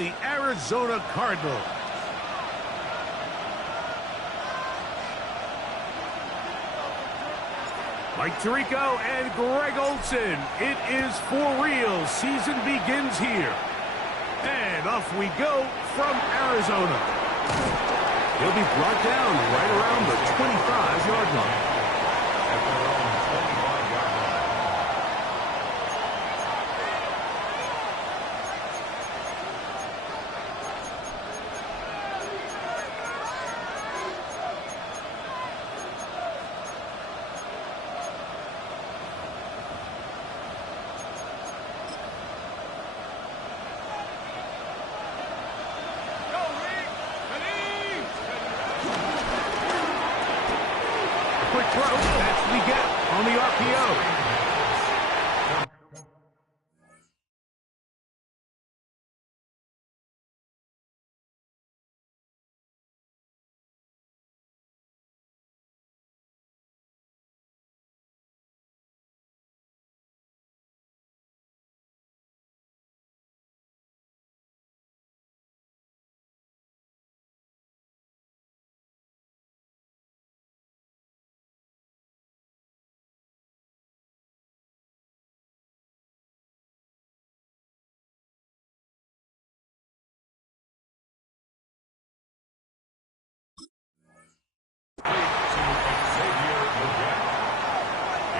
the Arizona Cardinals. Mike Tirico and Greg Olson. It is for real. Season begins here. And off we go from Arizona. He'll be brought down right around the 25-yard line. Quick throw. That's what we get on the RPO.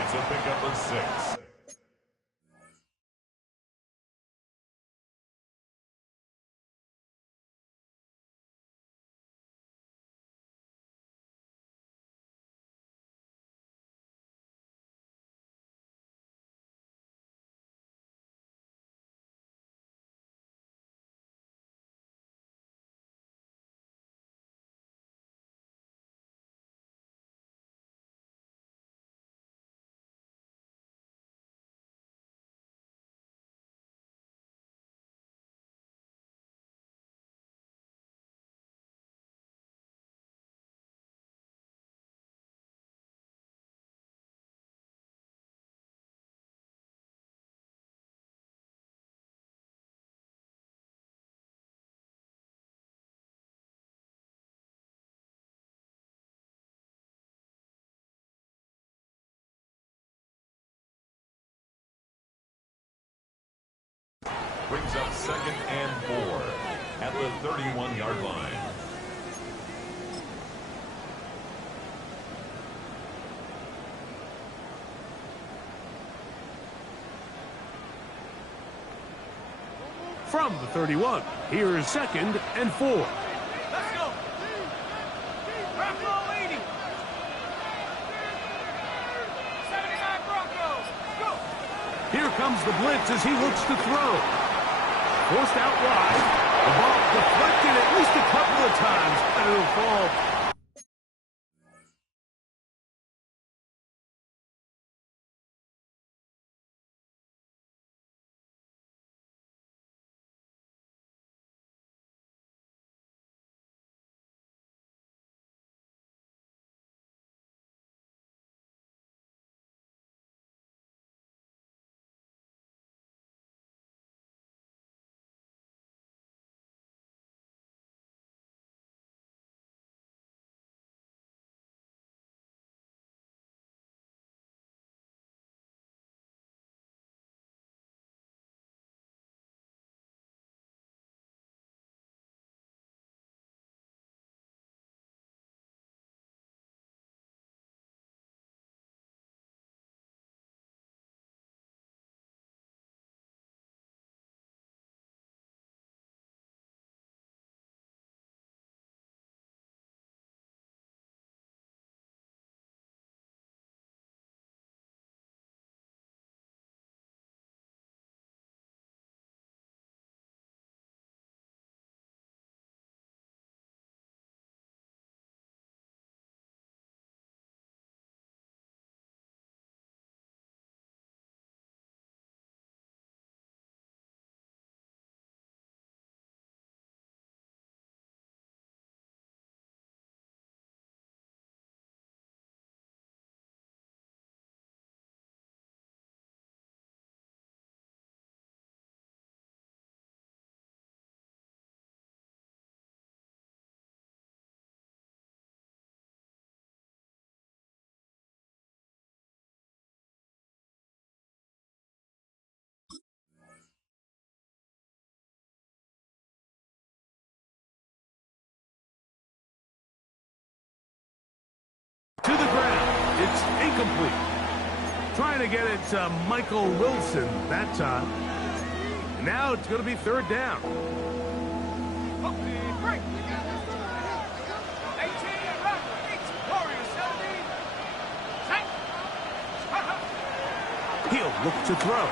It's a pickup of 6. Brings up 2nd and 4 at the 31-yard line. From the 31, here is 2nd and 4. Let's go. Wrap ball 80. 79 Broncos. Go. Here comes the blitz as he looks to throw. Forced out wide. The ball deflected at least a couple of times, and it'll fall To the ground. It's incomplete. Trying to get it to Michael Wilson that time. Now it's going to be third down. He'll look to throw.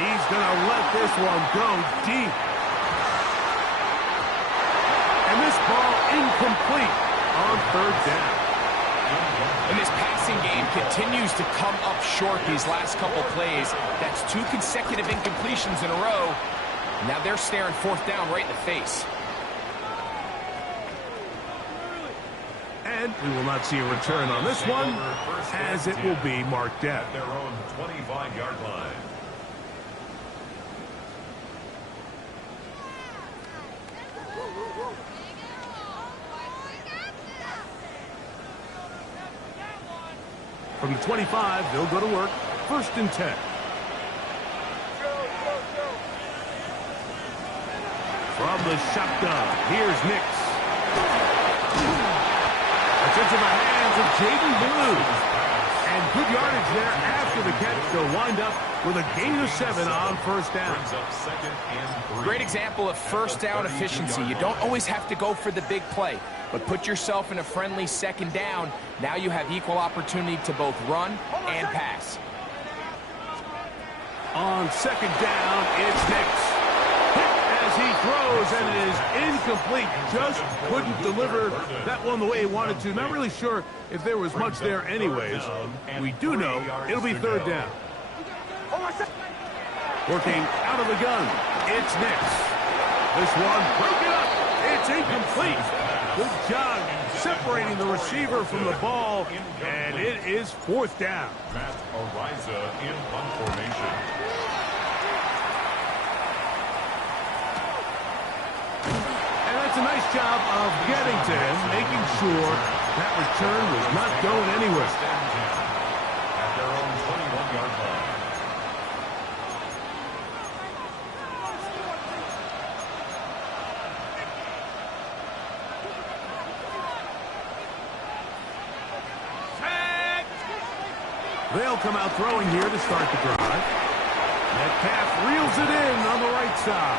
He's going to let this one go deep. And this ball incomplete on third down. And this passing game continues to come up short these last couple plays. That's 2 consecutive incompletions in a row. Now they're staring fourth down right in the face. And we will not see a return on this one, as it will be marked down. Their own 25-yard line. From the 25, they'll go to work. First and 10. From the shotgun, here's Nix. It's into the hands of Jaden Blue. And good yardage there after the catch. They'll wind up with a gain of 7 on first down. Great example of first down efficiency. You don't always have to go for the big play, but put yourself in a friendly second down. Now you have equal opportunity to both run and pass. On second down, it's Nix. As he throws, and it is incomplete. Just couldn't deliver that one the way he wanted to. Not really sure if there was much there anyways. We do know it'll be third down. Working out of the gun, it's Nix. This one broken up. It's incomplete. Good job separating the receiver from the ball, and it is fourth down. Matt Ariza in punt formation. A nice job of getting to him, making sure that return was not going anywhere. At their own 21-yard line. They'll come out throwing here to start the drive. Metcalf reels it in on the right side.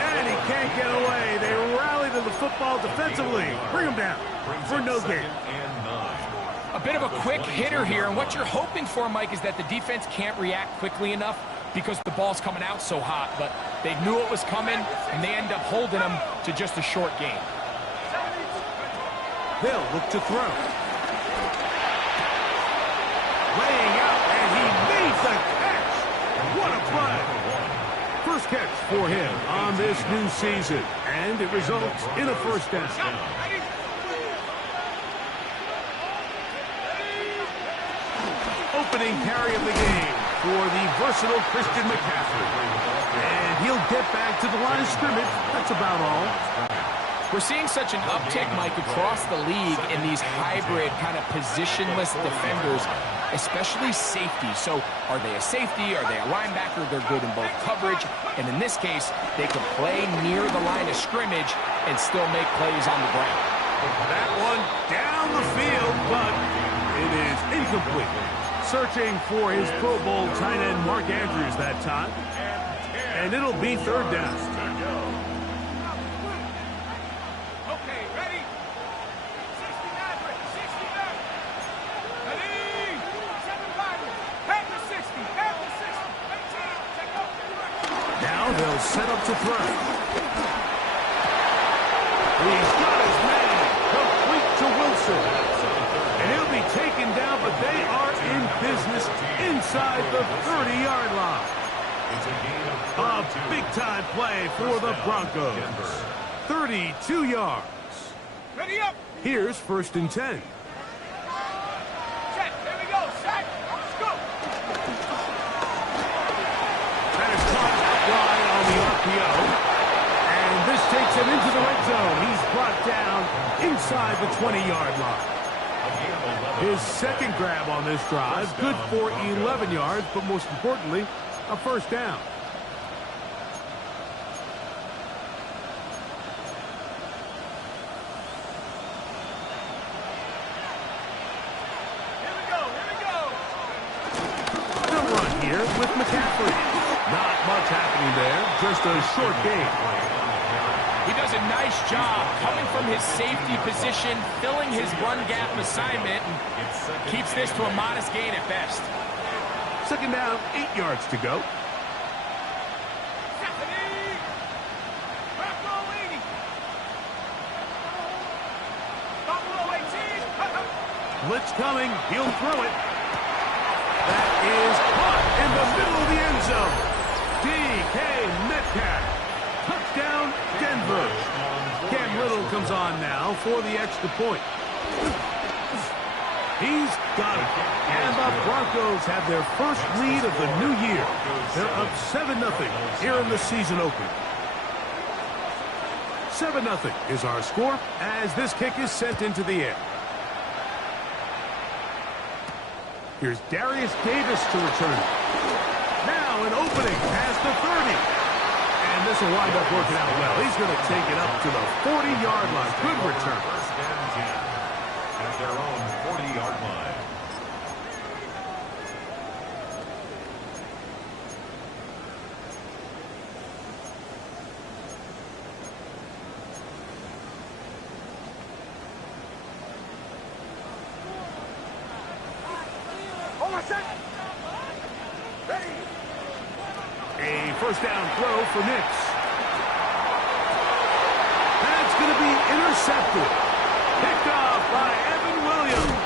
And he can't get away. They rally to the football defensively. Bring him down for no gain. A bit of a quick hitter here, and what you're hoping for, Mike, is that the defense can't react quickly enough because the ball's coming out so hot, but they knew it was coming, and they end up holding them to just a short game. They'll look to throw. Laying out, and he made the catch. What a play. First catch for him on this new season, and it results in a first down. Opening carry of the game for the versatile Christian McCaffrey. And he'll get back to the line of scrimmage. That's about all. We're seeing such an uptick, Mike, across the league in these hybrid kind of positionless defenders, especially safety. So are they a safety? Are they a linebacker? They're good in both coverage. And in this case, they can play near the line of scrimmage and still make plays on the ground. That one down the field, but it is incomplete. Searching for his Pro Bowl tight end Mark Andrews that time. And it'll be third down. They'll set up to throw. He's got his man complete to Wilson. And he'll be taken down, but they are in business inside the 30-yard line. A big-time play for the Broncos. 32 yards. Ready up. Here's first and 10. Set. There we go. Set. Let's go. That is caught wide on the RPO. And this takes him into the red zone. He's brought down inside the 20-yard line. His second grab on this drive, good for 11 yards, but most importantly, a first down. it with McCaffrey. Not much happening there, just a short gain. He does a nice job coming from his safety position, filling his run gap assignment, and keeps this to a modest gain at best. Second down, 8 yards to go. Blitz coming. He'll throw it. That is caught in the middle of the end zone. DK Metcalf. Touchdown, Denver. Cam Little comes on now for the extra point. He's got it. And the Broncos have their first lead of the new year. They're up 7-0 here in the season opener. 7-0 is our score as this kick is sent into the air. Here's Darius Davis to return. Now an opening past the 30. And this will wind up working out well. He's going to take it up to the 40-yard line. Good return. First and 10 at their own 40-yard line. A first down throw for Nix. That's going to be intercepted. Picked off by Evan Williams.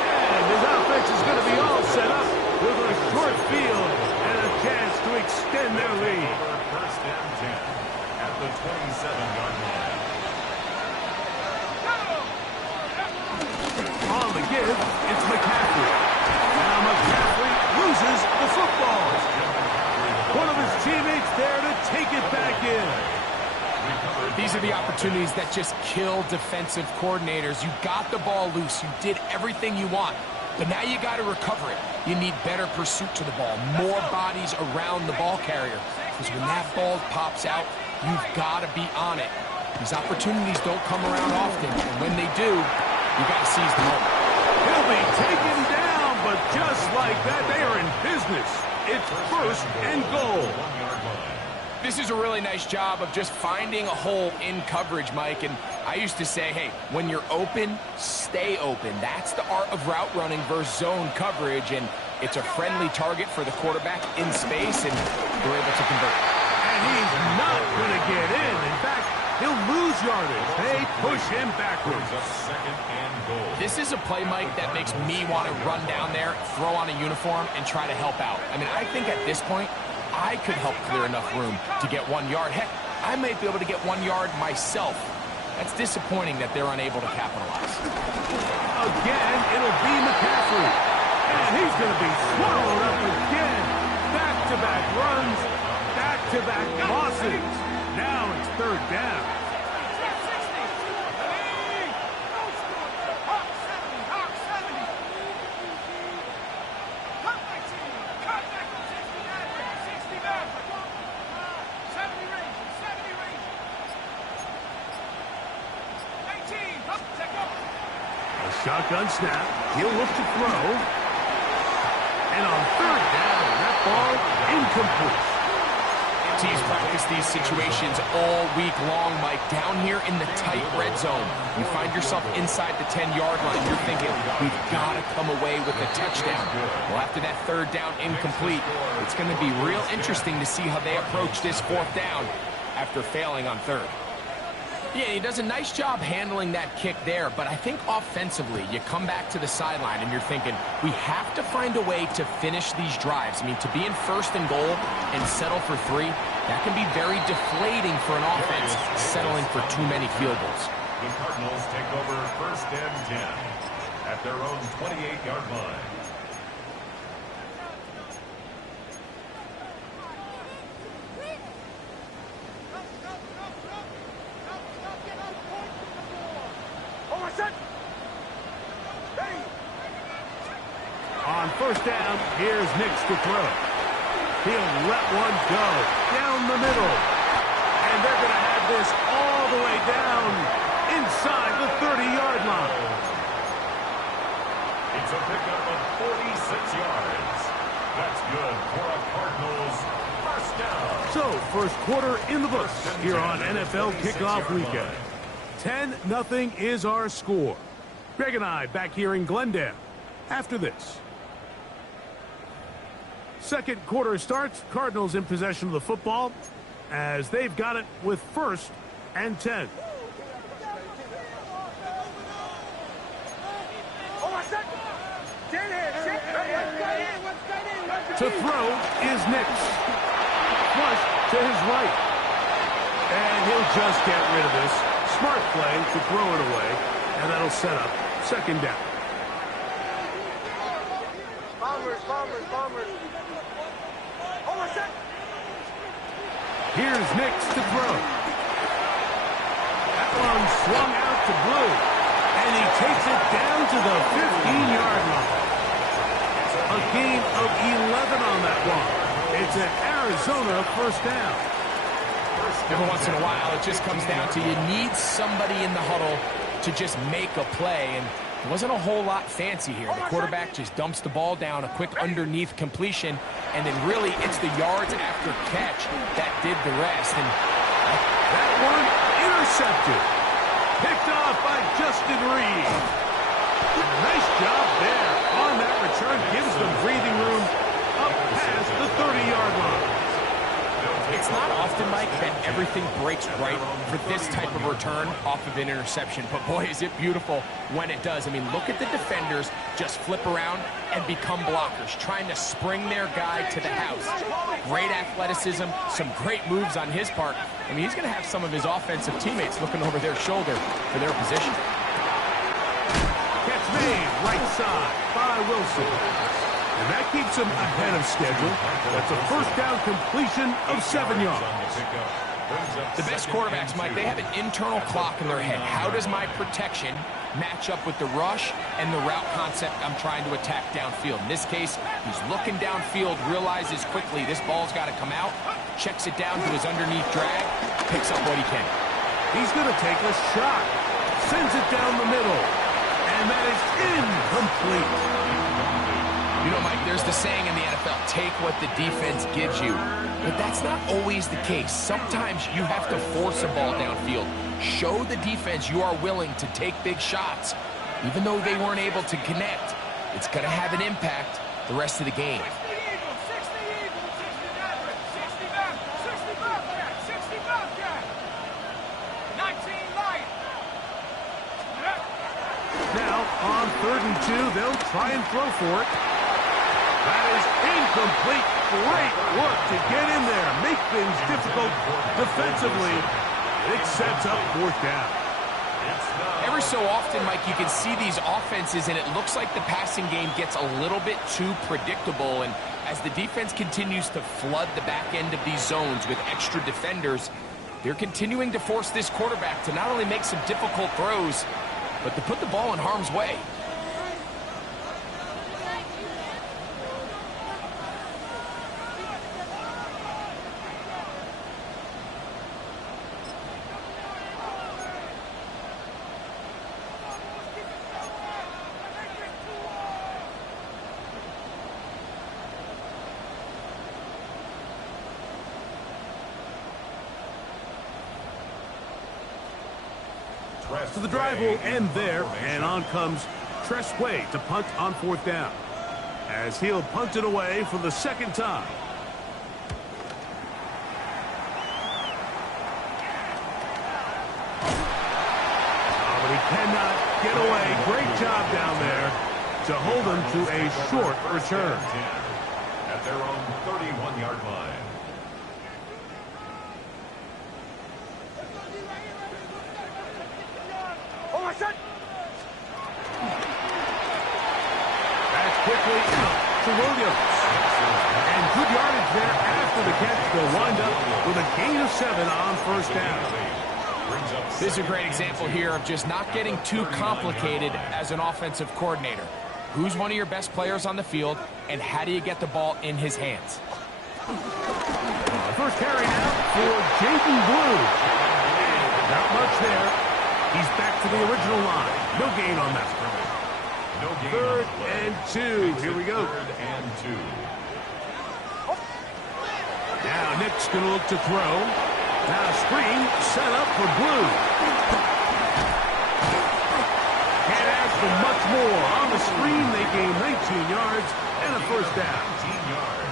And his offense is going to be all set up with a short field and a chance to extend their lead. First and 10 at the 27-yard line. On the give, it's McCaffrey. Now McCaffrey loses the football. One of his teammates there to take it back in. These are the opportunities that just kill defensive coordinators. You got the ball loose. You did everything you want. But now you got to recover it. You need better pursuit to the ball, more bodies around the ball carrier. Because when that ball pops out, you've got to be on it. These opportunities don't come around often. And when they do, you got to seize the moment. He'll be taken down, but just like that, they are in business. It's first and goal. This is a really nice job of just finding a hole in coverage, Mike. And I used to say, hey, when you're open, stay open. That's the art of route running versus zone coverage. And it's a friendly target for the quarterback in space, and they're able to convert. And he's not going to get in. In fact, he'll lose yardage. They push him backwards. Second and goal. This is a play, Mike, that makes me want to run down there, throw on a uniform, and try to help out. I mean, I think at this point, I could help clear enough room to get 1 yard. Heck, I might be able to get 1 yard myself. That's disappointing that they're unable to capitalize. Again, it'll be McCaffrey. And he's going to be swallowed up again. Back-to-back runs, back-to-back losses. Now it's third down. Shotgun snap. He'll look to throw. And on third down, that ball incomplete. Teams practice these situations all week long, Mike. Down here in the tight red zone, you find yourself inside the 10-yard line. You're thinking, we've got to come away with a touchdown. Well, after that third down incomplete, it's going to be real interesting to see how they approach this fourth down after failing on third. Yeah, he does a nice job handling that kick there, but I think offensively, you come back to the sideline and you're thinking, we have to find a way to finish these drives. I mean, to be in first and goal and settle for 3, that can be very deflating for an offense settling for too many field goals. The Cardinals take over first and 10 at their own 28-yard line. On first down, here's Nix to throw. He'll let one go down the middle. And they're going to have this all the way down inside the 30-yard line. It's a pickup of 46 yards. That's good for a Cardinals first down. So, first quarter in the books here on NFL Kickoff Weekend. 10-0 is our score. Greg and I back here in Glendale after this. Second quarter starts. Cardinals in possession of the football as they've got it with 1st and 10. To throw is Nix. Flush to his right. And he'll just get rid of this. Smart play to throw it away. And that'll set up 2nd down. Bombers. Here's Nix to throw. That one swung out to Blue. And he takes it down to the 15-yard line. A gain of 11 on that one. It's an Arizona first down. Every once in a while, it just comes down to you need somebody in the huddle to just make a play, and it wasn't a whole lot fancy here. The quarterback just dumps the ball down, a quick underneath completion, and then really it's the yards after catch that did the rest. And that one intercepted. Picked off by Justin Reed. Nice job there on that return. Gives them breathing room up past the 30-yard line. It's not often, Mike, that everything breaks right for this type of return off of an interception. But, boy, is it beautiful when it does. I mean, look at the defenders just flip around and become blockers, trying to spring their guy to the house. Great athleticism, some great moves on his part. I mean, he's going to have some of his offensive teammates looking over their shoulder for their position. Catch made right side by Wilson. And that keeps him ahead of schedule. That's a first down completion of 7 yards. The best quarterbacks, Mike, they have an internal clock in their head. How does my protection match up with the rush and the route concept I'm trying to attack downfield? In this case, he's looking downfield, realizes quickly this ball's got to come out, checks it down to his underneath drag, picks up what he can. He's going to take a shot, sends it down the middle, and that is incomplete. You know, Mike, there's the saying in the NFL, take what the defense gives you. But that's not always the case. Sometimes you have to force a ball downfield. Show the defense you are willing to take big shots. Even though they weren't able to connect, it's going to have an impact the rest of the game. Now, on 3rd and 2, they'll try and throw for it. That is incomplete. Great work to get in there. Make things difficult defensively. It sets up 4th down. Every so often, Mike, you can see these offenses, and it looks like the passing game gets a little bit too predictable. And as the defense continues to flood the back end of these zones with extra defenders, they're continuing to force this quarterback to not only make some difficult throws, but to put the ball in harm's way. So the drive will end there, and on comes Tress Way to punt on 4th down, as he'll punt it away for the 2nd time. Oh, but he cannot get away. Great job down there to hold him to a short return. At their own 31-yard line. That's quickly out to Williams. And good yardage there after the catch. They'll wind up with a gain of 7 on 1st down. This is a great example here of just not getting too complicated as an offensive coordinator. Who's one of your best players on the field, and how do you get the ball in his hands? First carry out for Jaden Blue. Not much there. He's back to the original line. No gain on that. No gain. 3rd and 2. Here we go. 3rd and 2. Now Nick's going to look to throw. Now screen set up for Blue. Can't ask for much more. On the screen, they gain 19 yards and a first down. 19 yards.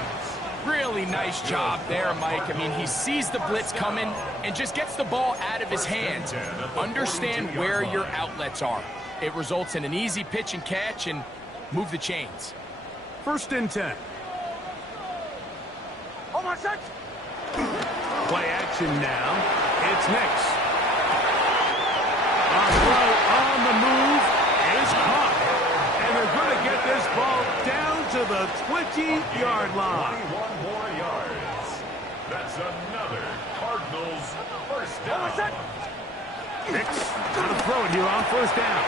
Really nice job there, Mike. I mean, he sees the blitz coming and just gets the ball out of his hands. Understand where your outlets are. It results in an easy pitch and catch and move the chains. 1st and 10. Oh, my set. Play action now. It's Nix. A throw on the move is caught. And they're going to get this ball down to the 20-yard line. 21 more yards. That's another Cardinals first down. Nix going to throw it here on 1st down.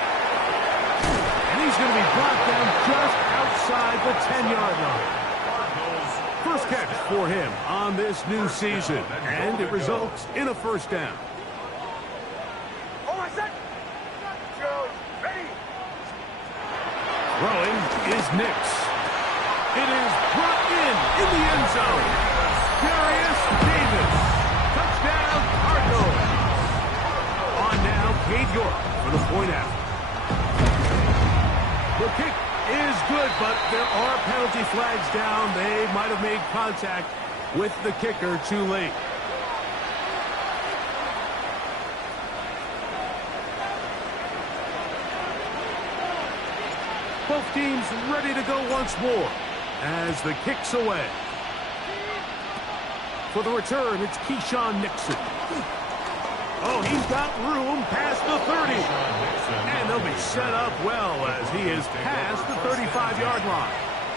And he's going to be brought down just outside the 10-yard line. First catch for him on this new season, and it results in a 1st down. Throwing is Nix. It is brought in the end zone. Darius Davis. Touchdown, Cardinals. On now, Cade York for the point after. The kick is good, but there are penalty flags down. They might have made contact with the kicker too late. Both teams ready to go once more as the kick's away. For the return, it's Keyshawn Nixon. Oh, he's got room past the 30. And they'll be set up well as he is past the 35-yard line.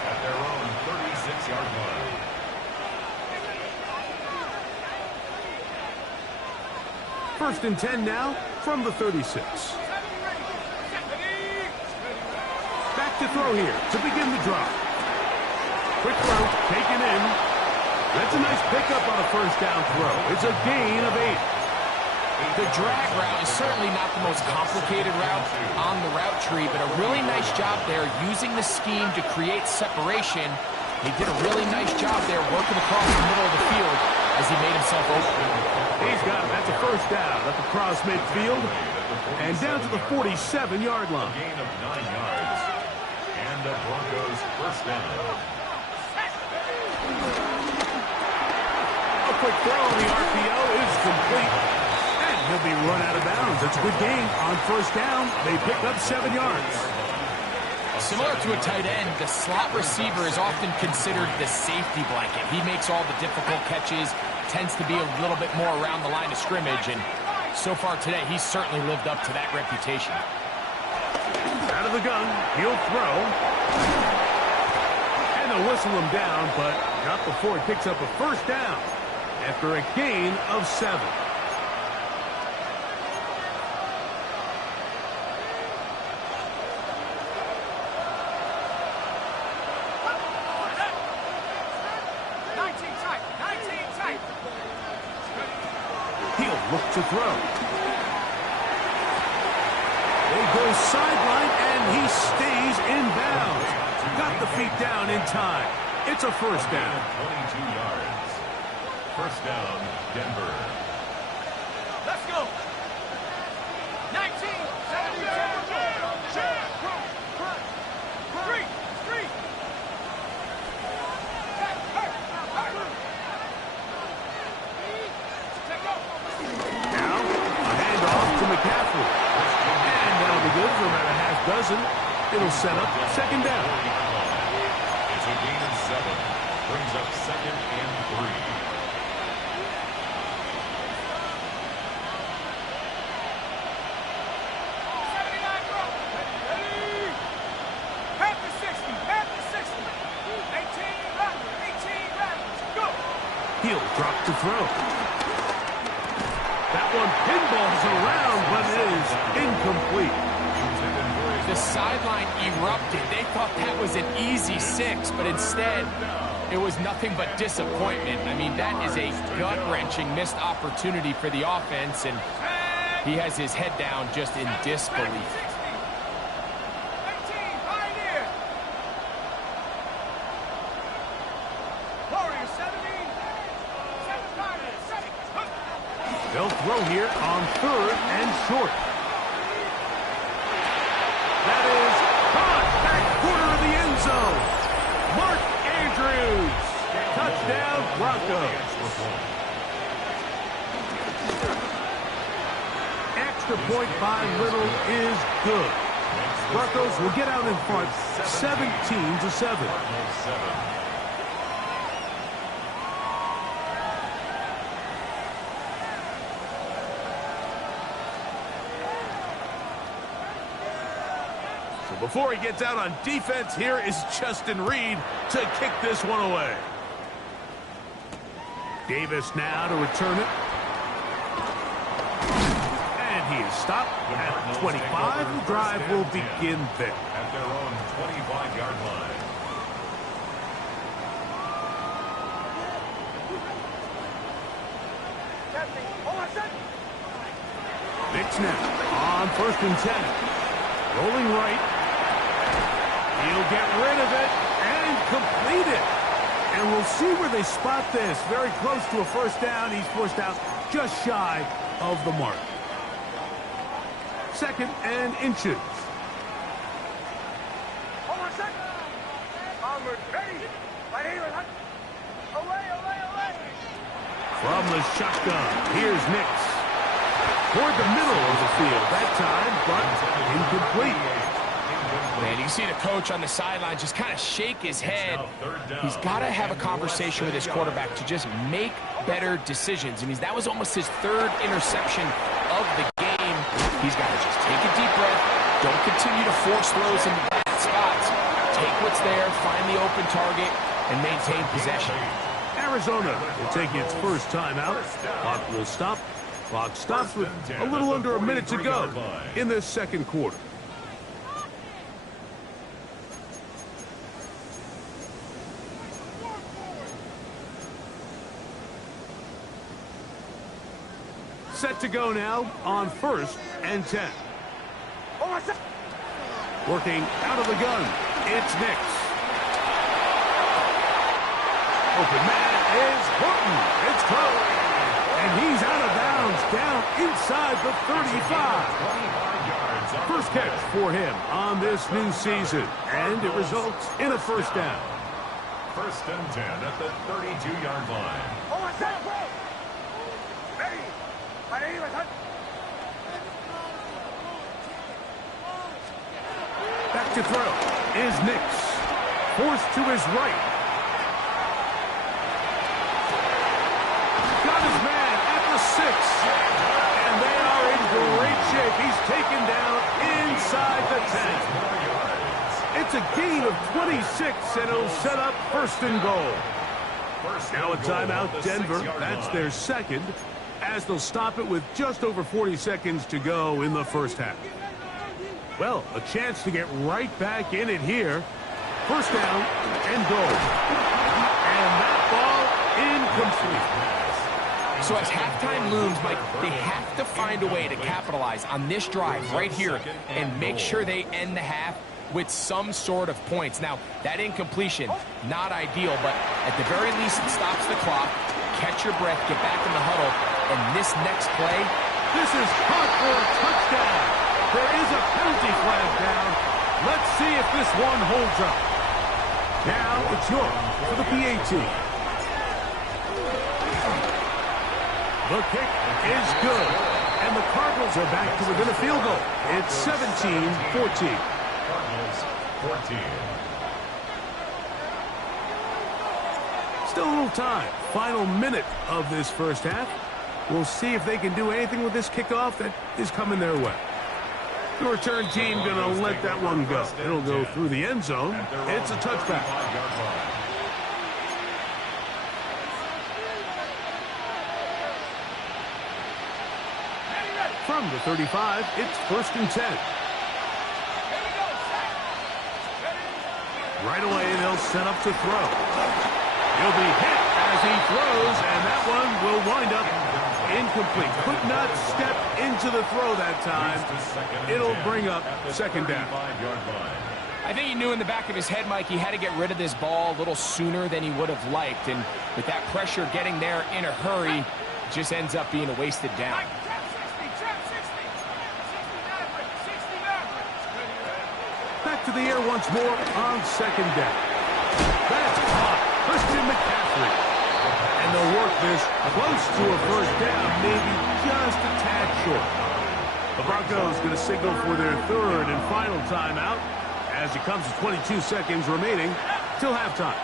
At their own 36-yard line. First and 10 now from the 36. Back to throw here to begin the drive. Quick throw taken in. That's a nice pickup on a 1st down throw. It's a gain of 8. The drag route is certainly not the most complicated route on the route tree, but a really nice job there using the scheme to create separation. He did a really nice job there working across the middle of the field as he made himself open. He's got it. That's a 1st down up across midfield and down to the 47-yard line. Gain of 9 yards. And the Broncos first down. A quick throw on the RPO is complete. And he'll be run out of bounds. It's a good gain on 1st down. They pick up 7 yards. Similar to a tight end, the slot receiver is often considered the safety blanket. He makes all the difficult catches, tends to be a little bit more around the line of scrimmage, and so far today, he's certainly lived up to that reputation. Out of the gun, he'll throw. And they'll whistle him down, but not before he picks up a 1st down after a gain of 7. He'll look to throw. They go sideline, and he stays in bounds. Got the feet down in time. It's a 1st down. 22 yards. First down, Denver. Let's go. 19, Now, a handoff to McCaffrey. And that'll be good for about a half dozen. It'll set up 2nd down. It's a gain of 7. Brings up 2nd and 3. He'll drop to throw. That one pinballs around, but it is incomplete. The sideline erupted. They thought that was an easy 6, but instead, it was nothing but disappointment. I mean, that is a gut-wrenching missed opportunity for the offense, and he has his head down just in disbelief. They'll throw here on 3rd and short. That is caught back corner of the end zone. Mark Andrews. Touchdown, Broncos. Extra point by Little is good. Broncos will get out in front 17-7. So before he gets out on defense, here is Justin Reed to kick this one away. Davis now to return it. He is stopped at 25. The drive will begin there. At their own 25-yard line. Big snap on 1st and 10. Rolling right. He'll get rid of it and complete it. And we'll see where they spot this. Very close to a first down. He's forced out just shy of the mark. 2nd and inches. Hold on a second. Onward, ready. Right here. Away. From the shotgun, here's Nix. Toward the middle of the field that time, but incomplete. Man, you can see the coach on the sideline just kind of shake his head. He's got to have a conversation with his quarterback to just make better decisions. I mean, that was almost his 3rd interception of the game. He's got to just take a deep breath. Don't continue to force throws in bad spots. Take what's there, find the open target, and maintain possession. Arizona will take its first time out. Clock will stop. Clock stops with a little under a minute to go in this 2nd quarter. Set to go now on 1st and 10. Working out of the gun, it's Nix. Open man is Horton. It's close. And he's out of bounds down inside the 35. First catch for him on this new season. And it results in a first down. 1st and 10 at the 32-yard line. Back to throw is Nix. Forced to his right. Got his man at the 6. And they are in great shape. He's taken down inside the 10. It's a gain of 26, and it'll set up 1st and goal. Now a timeout, Denver. That's their 2nd, as they'll stop it with just over 40 seconds to go in the first half. Well, a chance to get right back in it here. First down and goal. And that ball incomplete. So as halftime looms, Mike, they have to find a way to capitalize on this drive right here and make sure they end the half with some sort of points. Now, that incompletion, not ideal, but at the very least, it stops the clock. Catch your breath, get back in the huddle, and this next play. This is caught for a touchdown. There is a penalty flag down. Let's see if this one holds up. Now it's York for the PAT. The kick is good. And the Cardinals are back to within a field goal. It's 17-14. Cardinals 14. Still a little time. Final minute of this first half. We'll see if they can do anything with this kickoff that is coming their way. The return team going to let that one go. It'll go through the end zone. It's a touchback. From the 35, it's 1st and 10. Right away, they'll set up to throw. He'll be hit as he throws, and that one will wind up incomplete. Could not step into the throw that time. It'll bring up 2nd down. I think he knew in the back of his head, Mike, he had to get rid of this ball a little sooner than he would have liked. And with that pressure getting there in a hurry, just ends up being a wasted down. Back to the air once more on second down. That's caught. Christian McCaffrey. And they'll work this close to a first down, maybe just a tad short. The Broncos going to signal for their third and final timeout as it comes to 22 seconds remaining till halftime.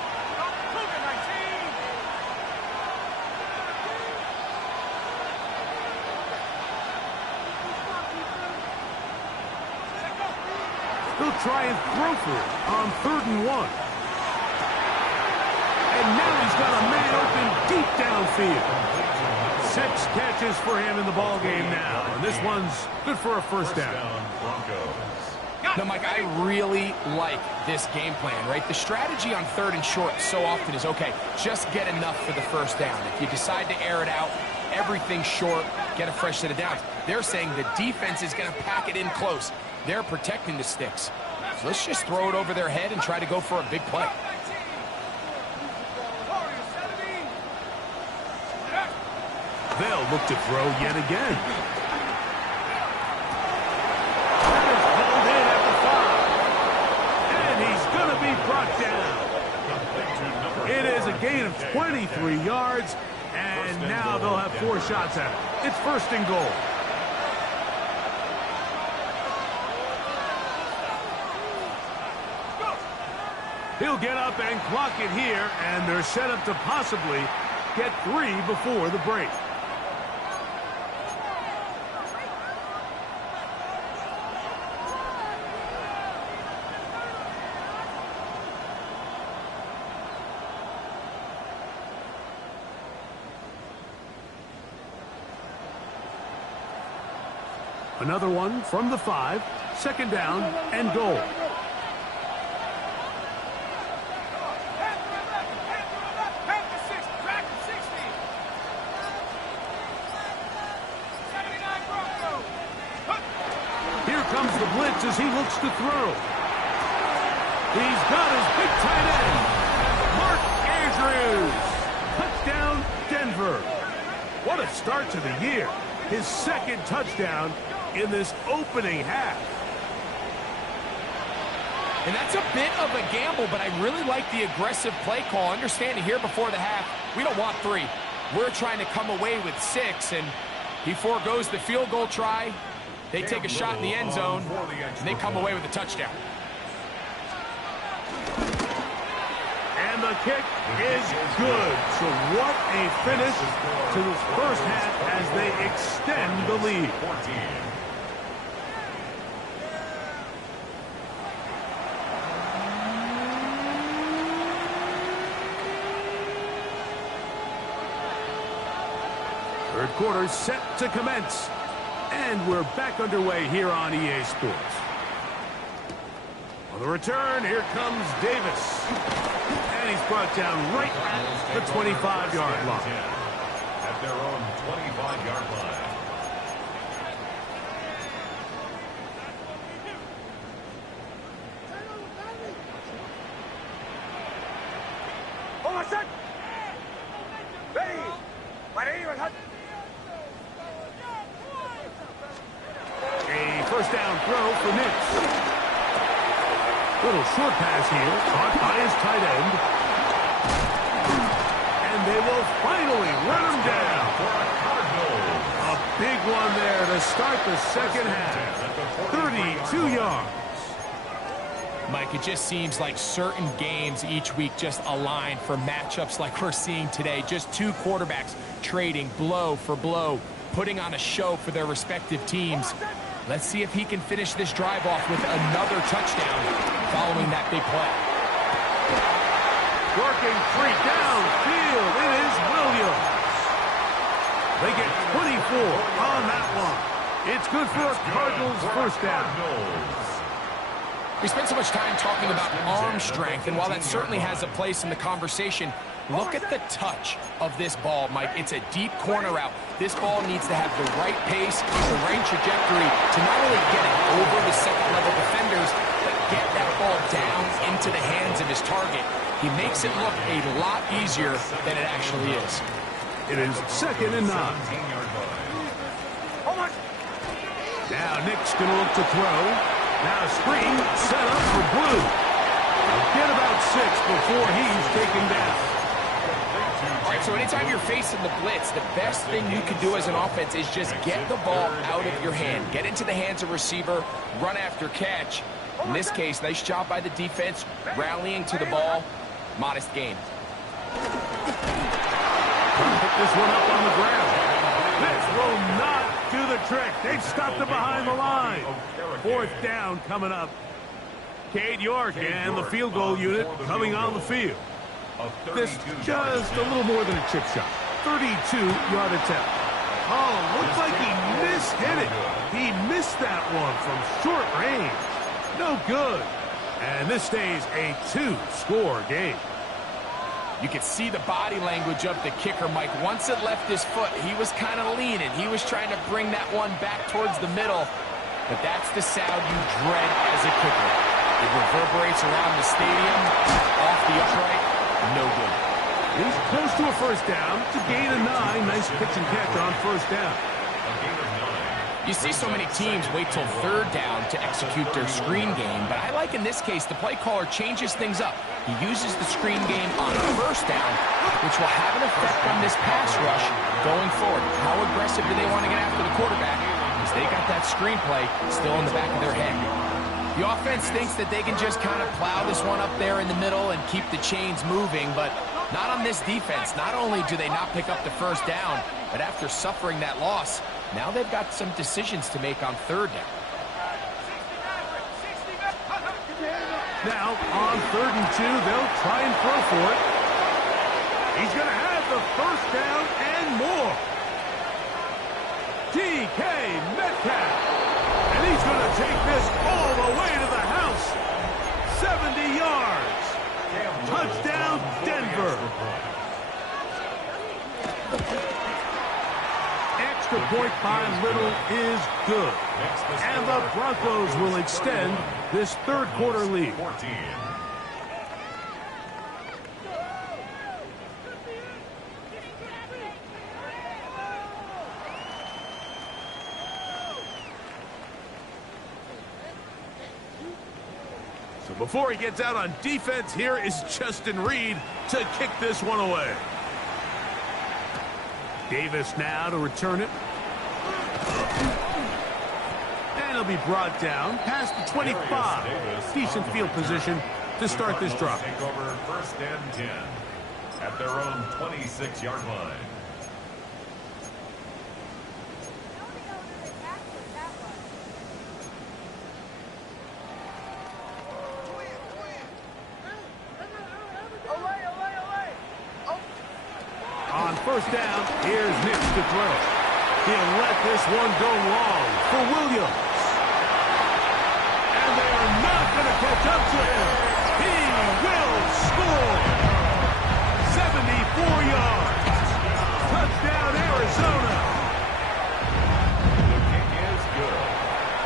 They'll try and throw for it on 3rd and 1. And now he's got a man open deep downfield. 6 catches for him in the ballgame now. And this one's good for a first down. Now, Mike, I really like this game plan, right? The strategy on 3rd and short so often is, okay, just get enough for the first down. If you decide to air it out, everything short, get a fresh set of downs. They're saying the defense is going to pack it in close. They're protecting the sticks. So let's just throw it over their head and try to go for a big play. They'll look to throw yet again. That is pulled in at the 5. And he's going to be brought down. It is a gain of 23 yards. And now they'll have 4 shots at it. It's 1st and goal. He'll get up and clock it here, and they're set up to possibly get 3 before the break. Another one from the 5, 2nd down and goal. As he looks to throw. He's got his big tight end, Mark Andrews. Touchdown, Denver. What a start to the year. His 2nd touchdown in this opening half. And that's a bit of a gamble, but I really like the aggressive play call. Understanding here before the half, we don't want 3. We're trying to come away with 6, and he forgoes the field goal try. They take a shot in the end zone, and they come away with a touchdown. And the kick is good. So what a finish to this first half as they extend the lead. Third quarter set to commence. And we're back underway here on EA Sports. On the return, here comes Davis. And he's brought down right at the 25-yard line. At their own 25-yard line. First down throw for Nix. Little short pass here, caught by his tight end. And they will finally run him down. A big one there to start the second half. 32 yards. Mike, it just seems like certain games each week just align for matchups like we're seeing today. Just 2 quarterbacks trading blow for blow, putting on a show for their respective teams. Let's see if he can finish this drive off with another touchdown following that big play. Working free downfield. It is Williams. They get 24 on that one. It's good for a Cardinals first down. We spent so much time talking about arm strength, and while that certainly has a place in the conversation, look at the touch of this ball, Mike. It's a deep corner route. This ball needs to have the right pace, the right trajectory to not only get it over the second-level defenders, but get that ball down into the hands of his target. He makes it look a lot easier than it actually is. It is 2nd and 9. 17-yard line. Now Nick's going to look to throw. Now screen set up for Blue. He'll get about 6 before he's taken down. All right, so anytime you're facing the blitz, the best thing you can do as an offense is just get the ball out of your hand. Get into the hands of receiver, run after catch. In this case, nice job by the defense, rallying to the ball. Modest gain. Pick this one up on the ground. This will not do the trick. They've stopped it behind the line. 4th down coming up. Cade York and the field goal unit coming on the field. This just a little more than a chip shot. 32-yard attempt. Oh, looks like he mishit it. He missed that one from short range. No good. And this stays a 2-score game. You could see the body language of the kicker, Mike. Once it left his foot, he was kind of leaning. He was trying to bring that one back towards the middle. But that's the sound you dread as a kicker. It reverberates around the stadium, off the upright, no good. He's close to a 1st down. To gain a 9. Nice pitch and catch on 1st down. You see so many teams wait till 3rd down to execute their screen game, but I like in this case the play caller changes things up. He uses the screen game on 1st down, which will have an effect on this pass rush going forward. How aggressive do they want to get after the quarterback? Because they got that screenplay still in the back of their head. The offense thinks that they can just kind of plow this one up there in the middle and keep the chains moving, but not on this defense. Not only do they not pick up the 1st down, but after suffering that loss, now they've got some decisions to make on 3rd down. Now, on 3rd and 2, they'll try and throw for it. He's going to have the 1st down and more. DK Metcalf. And he's going to take this all the way to the house. 70 yards. Touchdown, Denver. Extra point by Little is good. And the Broncos will extend this 3rd quarter lead. 14. So before he gets out on defense, here is Justin Reed to kick this one away. Davis now to return it. And he'll be brought down past the 25. Decent field position to start this drive. Take over 1st and 10 at their own 26-yard line. On 1st down, here's Nick to throw. He'll let this one go long for Williams. And they are not going to catch up to him. He will score. 74 yards. Touchdown, Arizona. The kick is good.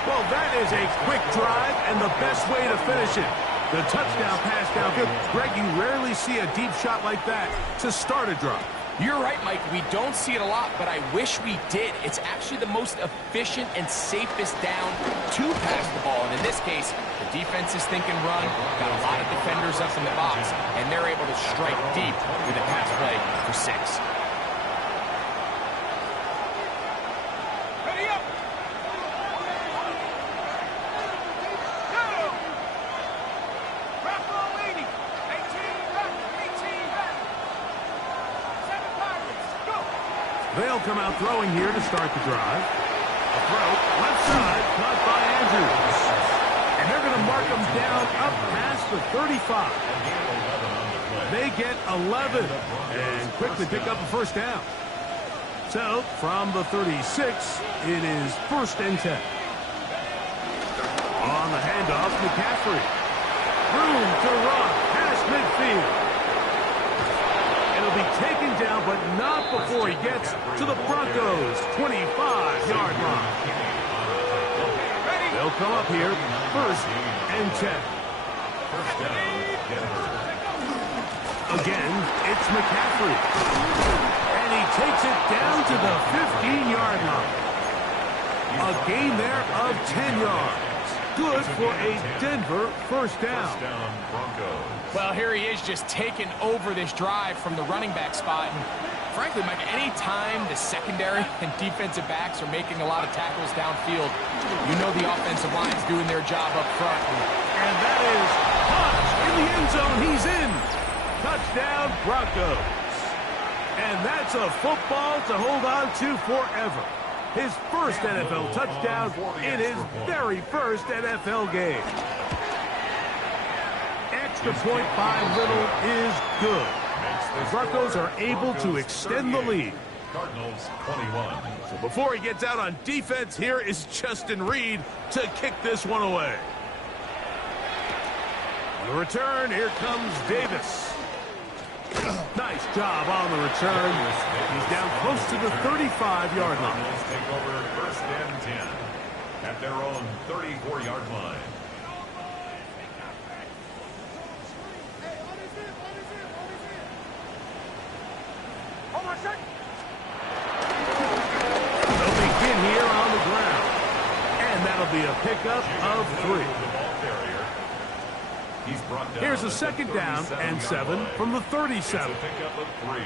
Well, that is a quick drive and the best way to finish it. The touchdown pass downfield. Greg, you rarely see a deep shot like that to start a drive. You're right, Mike. We don't see it a lot, but I wish we did. It's actually the most efficient and safest down to pass the ball. And in this case, the defense is thinking run, got a lot of defenders up in the box, and they're able to strike deep with a pass play for 6. Ready up! Go! Rock ball waiting. 18 left. 18 left. 7 targets. Go! They'll come out throwing here to start the drive. A throw, left side, caught by Andrews. And they're going to mark them down up past the 35. They get 11 and quickly pick up a 1st down. So, from the 36, it is 1st and 10. On the handoff, McCaffrey. Room to run past midfield. It'll be taken down, but not before he gets to the Broncos' 25-yard line. They'll come up here, 1st and 10. First down, Denver. Again, it's McCaffrey. And he takes it down to the 15-yard line. A gain there of 10 yards. Good for a Denver first down. First down, Broncos. Well, here he is just taking over this drive from the running back spot. And frankly, Mike, any time the secondary and defensive backs are making a lot of tackles downfield, you know the offensive line's doing their job up front. And that is Hodge in the end zone. He's in. Touchdown, Broncos. And that's a football to hold on to forever. His first NFL touchdown in his very first NFL game. Extra point by Little is good. The Broncos are able to extend the lead. Cardinals 21. So before he gets out on defense, here is Justin Reed to kick this one away. On the return, here comes Davis. Nice job on the return. He's down close to the 35-yard line. Cardinals take over first and 10 at their own 34-yard line. They'll begin here on the ground. And that'll be a pickup of 3. Here's a second down and 7 from the 37. Pickup of 3.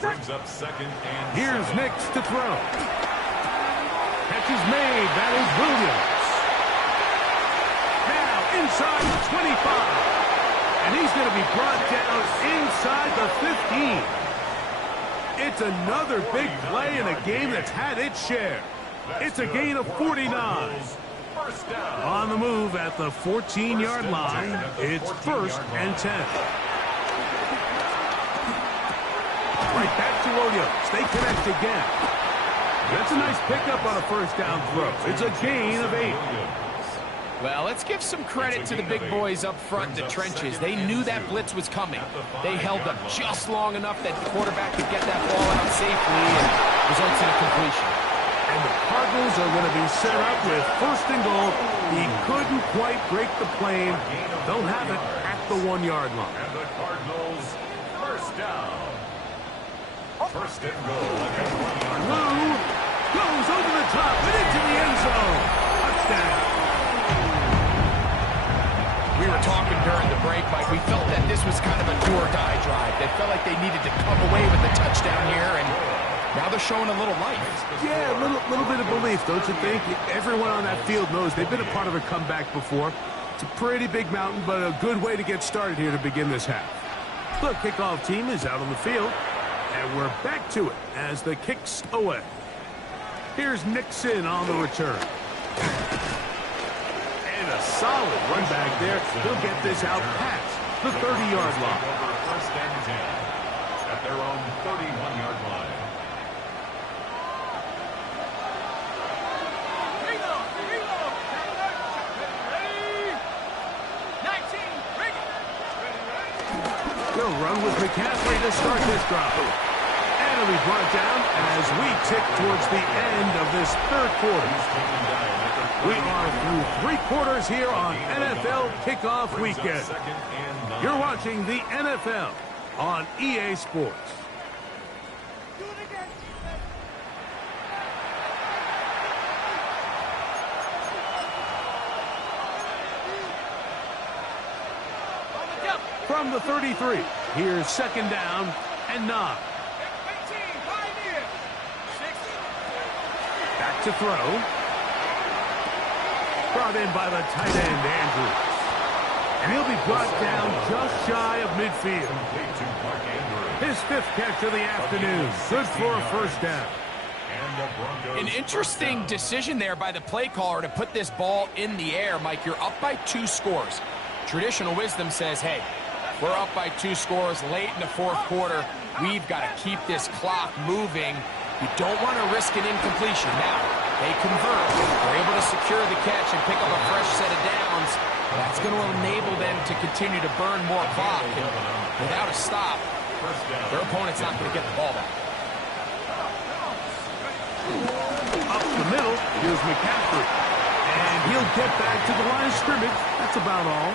Brings up second and Here's 7. Nix to throw. Catch is made. That is Williams. Now inside the 25. And he's going to be brought down inside the 15. It's another big play in a game that's had its share. It's a gain of 49. First down. On the move at the 14-yard line, it's first and 10. Right back to Williams. They connect again. That's a nice pickup on a first down throw. It's a gain of 8. Well, let's give some credit to the big boys up front in the trenches. They knew that blitz was coming. They held up just long enough that the quarterback could get that ball out safely and results in a completion. And the Cardinals are going to be set up with first and goal. He couldn't quite break the plane. They'll have it at the 1-yard line. And the Cardinals first down. First and goal at the 1-yard line. Lou goes over the top and into the end zone. Touchdown. We were talking during the break, Mike. We felt that this was kind of a do-or-die drive. They felt like they needed to come away with a touchdown here, and now they're showing a little life. Yeah, a little bit of belief, don't you think? Everyone on that field knows they've been a part of a comeback before. It's a pretty big mountain, but a good way to get started here to begin this half. The kickoff team is out on the field, and we're back to it as the kick's away. Here's Nixon on the return. And a solid run back there. He'll get this out past the 30-yard line. First and 10 at their own 31-yard line. They'll run with McCaffrey to start this drive. And it'll be brought down as we tick towards the end of this third quarter. We are through 3 quarters here on NFL Kickoff Weekend. You're watching the NFL on EA Sports. From the 33, here's second down and 9. Back to throw. Brought in by the tight end, Andrews. And he'll be brought down just shy of midfield. His 5th catch of the afternoon. Good for a first down. An interesting decision there by the play caller to put this ball in the air. Mike, you're up by 2 scores. Traditional wisdom says, hey, we're up by 2 scores late in the 4th quarter. We've got to keep this clock moving. You don't want to risk an incompletion. Now, they convert. They're able to secure the catch and pick up a fresh set of downs. That's going to enable them to continue to burn more clock. And without a stop, their opponent's not going to get the ball back. Up the middle, here's McCaffrey. And he'll get back to the line of scrimmage. That's about all.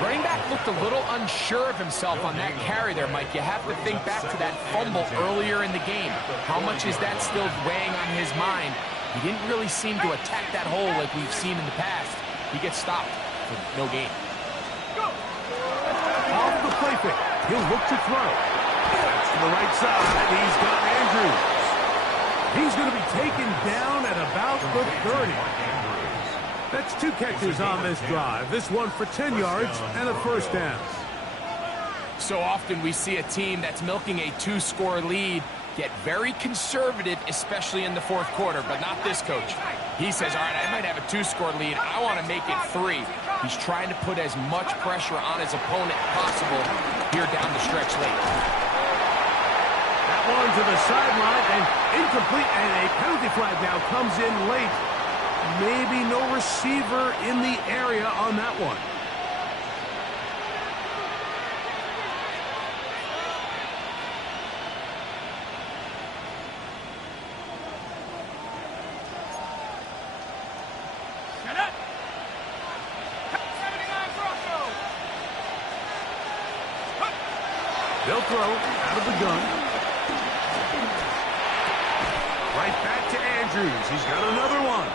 Running back looked a little unsure of himself on that carry there, Mike. You have to think back to that fumble earlier in the game. How much is that still weighing on his mind? He didn't really seem to attack that hole like we've seen in the past. He gets stopped for no gain. Off the play fake. He'll look to throw. That's to the right side. He's got Andrews. He's going to be taken down at about the 30. That's 2 catches on this drive. This one for 10 yards and a first down. So often we see a team that's milking a 2-score lead get very conservative, especially in the fourth quarter, but not this coach. He says, all right, I might have a 2-score lead. I want to make it 3. He's trying to put as much pressure on his opponent possible here down the stretch late. That one to the sideline and incomplete, and a penalty flag now comes in late. Maybe no receiver in the area on that one. They'll throw out of the gun. Right back to Andrews. He's got another one.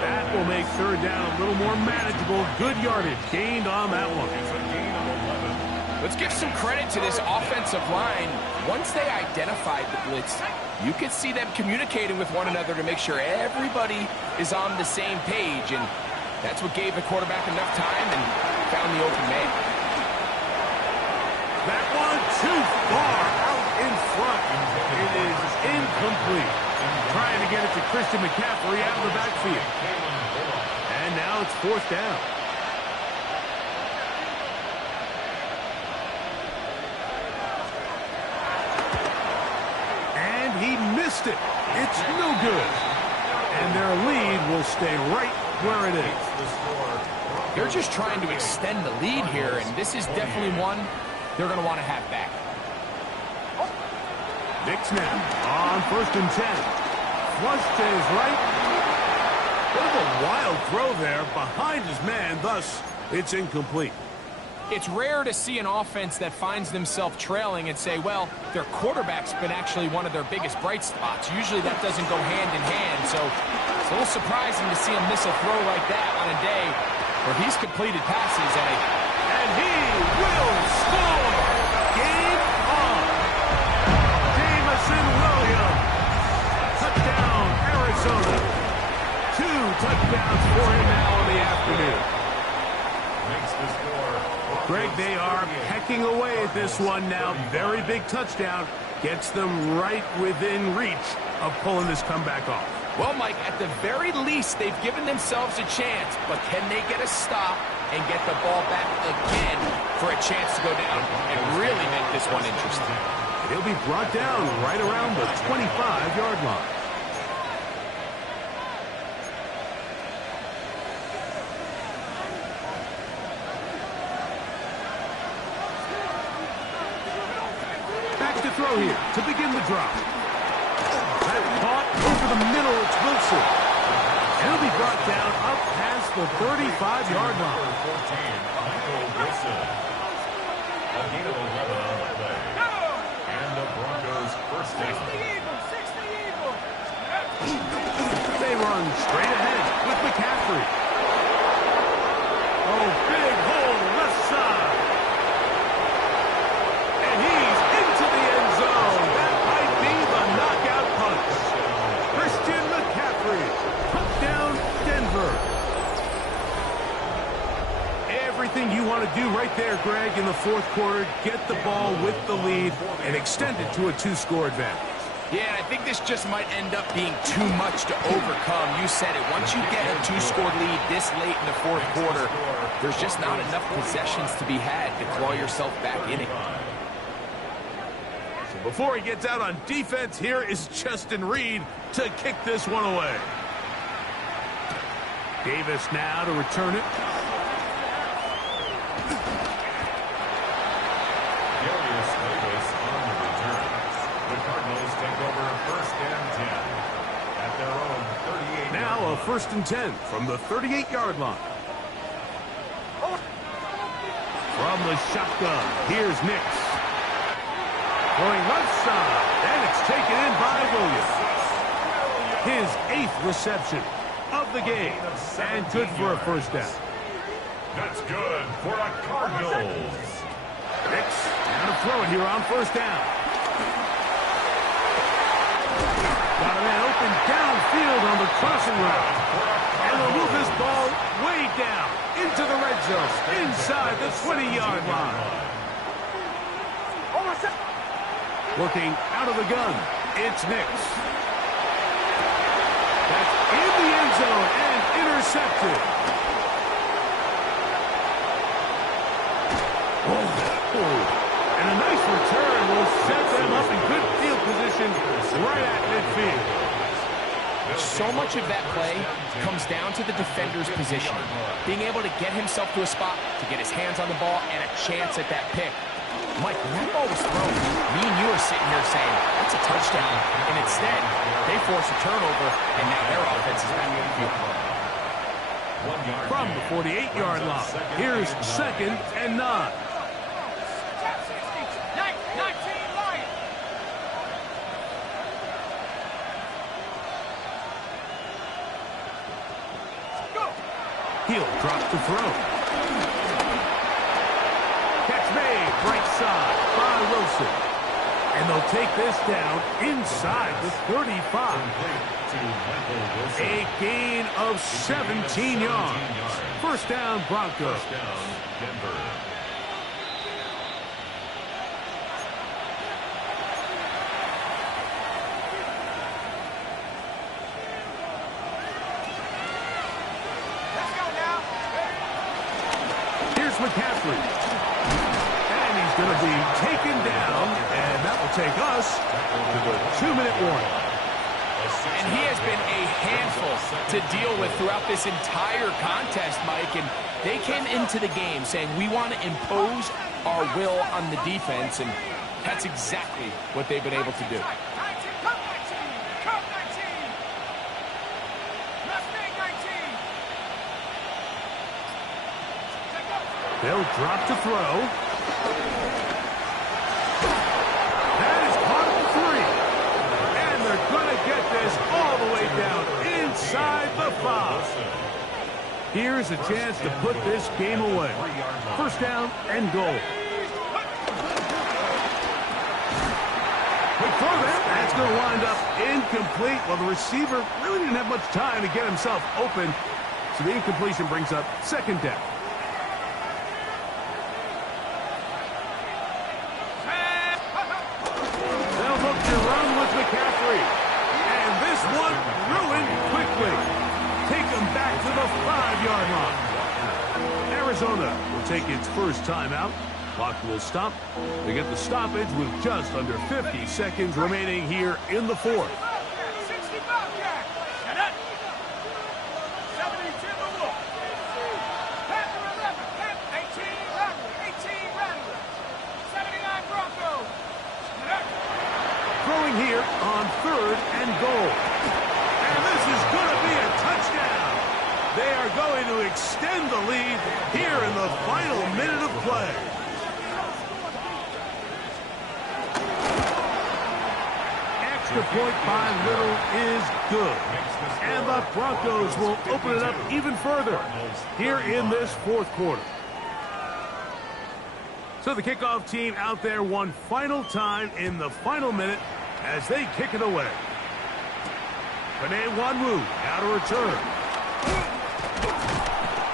That will make third down a little more manageable. Good yardage gained on that one. Let's give some credit to this offensive line. Once they identified the blitz, you could see them communicating with one another to make sure everybody is on the same page, and that's what gave the quarterback enough time and found the open man. That one too far out in front. It is incomplete. Trying to get it to Christian McCaffrey out of the backfield. And now it's fourth down. And he missed it. It's no good. And their lead will stay right where it is. They're just trying to extend the lead here, and this is definitely one they're going to want to have back. Big snap on 1st and 10. Flush to his right. Bit of a wild throw there behind his man, thus it's incomplete. It's rare to see an offense that finds themselves trailing and say, well, their quarterback's been actually one of their biggest bright spots. Usually that doesn't go hand in hand, so it's a little surprising to see him miss a throw like that on a day where he's completed passes and he will score! Game on! Jamison Williams! Touchdown, Arizona! 2 touchdowns for him now in the afternoon. Greg, they are pecking away at this one now. Very big touchdown. Gets them right within reach of pulling this comeback off. Well, Mike, at the very least, they've given themselves a chance. But can they get a stop and get the ball back again for a chance to go down and really make this one interesting? He'll be brought down right around the 25-yard line. Throw here to begin the drop. That caught over the middle. It's Wilson. And he'll be brought down up past the 35-yard line. A gain of 11 on the play. And the Broncos first down. They run straight ahead with McCaffrey. Oh, big hole left side. Everything you want to do right there, Greg, in the fourth quarter, get the ball with the lead and extend it to a 2-score advantage. Yeah, I think this just might end up being too much to overcome. You said it. Once you get a 2-score lead this late in the fourth quarter, there's just not enough possessions to be had to claw yourself back in it. So before he gets out on defense, here is Justin Reed to kick this one away. Davis now to return it. Now a 1st and 10 from the 38-yard line. From the shotgun, here's Nix. Going left side, and it's taken in by Williams. His 8th reception of the game, and good for a first down. That's good for a Cardinals. Nix, going to throw it here on first down. Got a man open downfield on the crossing route. And they'll move this ball way down into the red zone, inside the 20-yard line. Working out of the gun, it's Nix. That's in the end zone and intercepted. And a nice return will set them up in good field position right at midfield. So much of that play comes down to the defender's positioning. Being able to get himself to a spot, to get his hands on the ball, and a chance at that pick. Mike, when that ball was thrown, me and you are sitting here saying, that's a touchdown. And instead, they force a turnover, and now their offense is back in the field. From the 48-yard line, here's 2nd and 9. He'll drop to throw. Catch made, right side by Wilson. And they'll take this down inside the 35. A gain of 17 yards. First down, Broncos. First down, Denver. McCaffrey. And he's going to be taken down, and that will take us to the 2-minute warning. And he has been a handful to deal with throughout this entire contest, Mike. And they came into the game saying, we want to impose our will on the defense, and that's exactly what they've been able to do. They'll drop to throw. That is caught at the 3. And they're going to get this all the way down inside the 5. Here's a chance to put this game away. First down and goal. Quick throw there. That's going to wind up incomplete. Well, the receiver really didn't have much time to get himself open. So the incompletion brings up 2nd down. McCaffrey. And this one ruined quickly. Take them back to the 5-yard line. Arizona will take its first timeout. Clock will stop. They get the stoppage with just under 50 seconds remaining here in the 4th. Here on 3rd and goal. And this is going to be a touchdown. They are going to extend the lead here in the final minute of play. Extra point by Little is good. And the Broncos will open it up even further here in this 4th quarter. So the kickoff team out there one final time in the final minute as they kick it away. Wanwu out of return.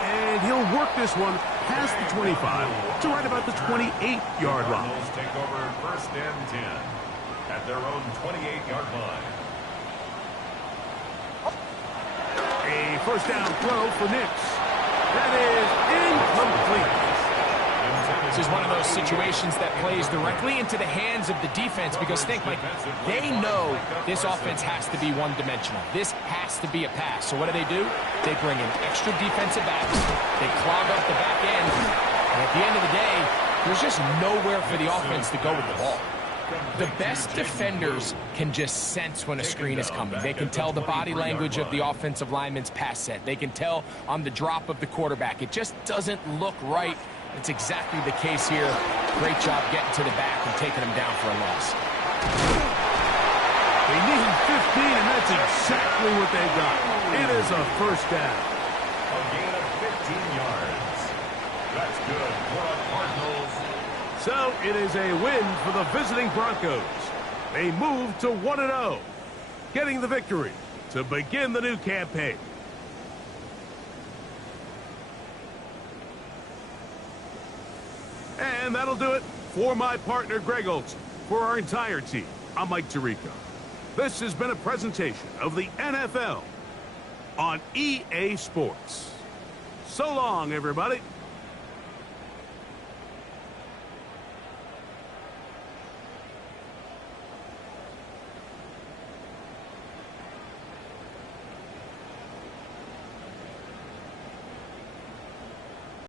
And he'll work this one past the 25 to right about the 28-yard line. Cardinals take over 1st and 10 at their own 28-yard line. A first down throw for Nix. That is incomplete. This is one of those situations that plays directly into the hands of the defense because, think, Mike, they know this offense has to be one-dimensional. This has to be a pass. So what do? They bring in extra defensive backs. They clog up the back end. And at the end of the day, there's just nowhere for the offense to go with the ball. The best defenders can just sense when a screen is coming. They can tell the body language of the offensive lineman's pass set. They can tell on the drop of the quarterback. It just doesn't look right It's exactly the case here. Great job getting to the back and taking him down for a loss. They needed 15, and that's exactly what they got. It is a first down. A gain of 15 yards. That's good for the Cardinals. So it is a win for the visiting Broncos. They move to 1-0, getting the victory to begin the new campaign. And that'll do it for my partner, Greg Olson. For our entire team, I'm Mike Tirico. This has been a presentation of the NFL on EA Sports. So long, everybody.